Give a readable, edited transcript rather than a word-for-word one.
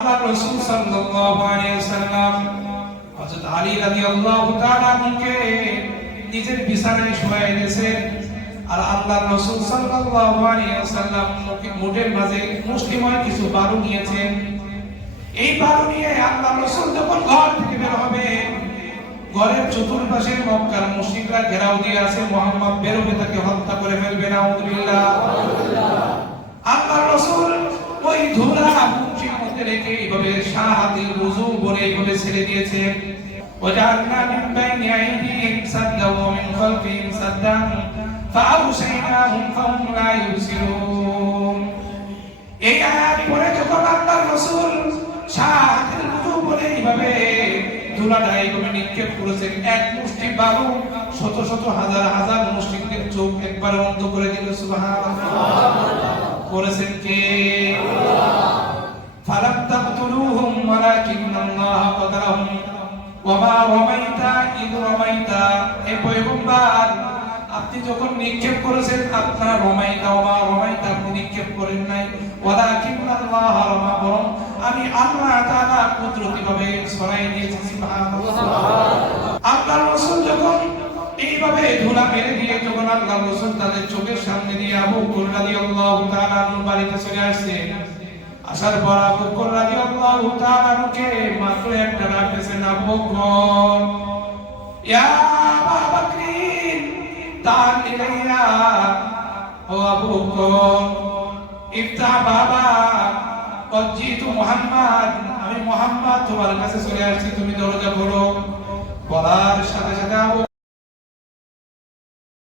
আল্লাহর রাসূল সাল্লাল্লাহু আলাইহি ওয়াসাল্লাম হযরত আলী রাদিয়াল্লাহু তাআলা কে নিজের বিছানায় শুয়াই দিয়েছেন। আর আল্লাহর রাসূল সাল্লাল্লাহু আলাইহি ওয়াসাল্লাম মুঠের মাঝে মুষ্টিময় কিছু বালু নিয়েছেন। এই বালু নিয়ে আল্লাহর রাসূল যখন ঘর থেকে বের হবে, ঘরের চতুর্পাশে মক্কার মুশরিকরা ঘেরাও দিয়ে আছে, মুহাম্মদ বের হবে তাকে হত্যা করে ফেলবে। নাউযুবিল্লাহ। আল্লাহর রাসূল ওই ধুলা মুঠির মধ্যে রেখে এইভাবে শাহাদিল ওযু বলে এইভাবে ছেড়ে দিয়েছেন। ওয়াজআলনা মিন বাইনি আইদিহিম সাদ্দান ওয়া মিন খালফিহিম সাদ্দান ফাআগশায়নাহুম ফাহুম লা ইউবসিরুন। এই আয়াত পড়ে যখন আল্লাহর রাসূল শাহাদিল ওযু বলে এইভাবে ধুলাটা এইভাবে নিক্ষেপ করেছেন, এক মুষ্টি বালু শত শত হাজার হাজার মুশরিকদের চোখ একবার অন্ধ করে দিল। সুবহানাল্লাহ। করেছেন কে? ফালাম তাকতুলুহুম ওয়ালাকিন্নাল্লাহ কাতালাহুম ওয়া মা রামাইতা ইয রামাইতা। হে পয়গম্বর, আপনি যখন নিক্ষেপ করেছেন আপনারা রামাইতা ওয়া মা রামাইতা, আপনি নিক্ষেপ করেন নাই, ওয়ালাকিন্নাল্লাহ রামা, বরং আমি আল্লাহ তাআলা কুদরতিভাবে ছড়াই দিয়েছি। সুবহানাল্লাহ। আল্লাহর রাসূল যখন এইভাবে ধুলা মেরে দিয়ে যখন আল্লাহর রাসূল তাদের চোখের সামনে দিয়ে আবু বকর রাদিয়াল্লাহু তাআলা আনহুর বাড়িতে চলে আসছে, আসার পর আবু বকর রাদিয়াল্লাহু তাআলা আনহুকে মাত্র একটা ডাক দিয়েছেন, আবু বকর, ইয়া আবু বকর তাআল ইলাইয়া। ও আবু বকর, ইফতাহ বাবা, কদ জিতু মুহাম্মদ, আমি মুহাম্মদ তোমার কাছে চলে আসছি, তুমি দরজা খোলো। বলার সাথে সাথে আবু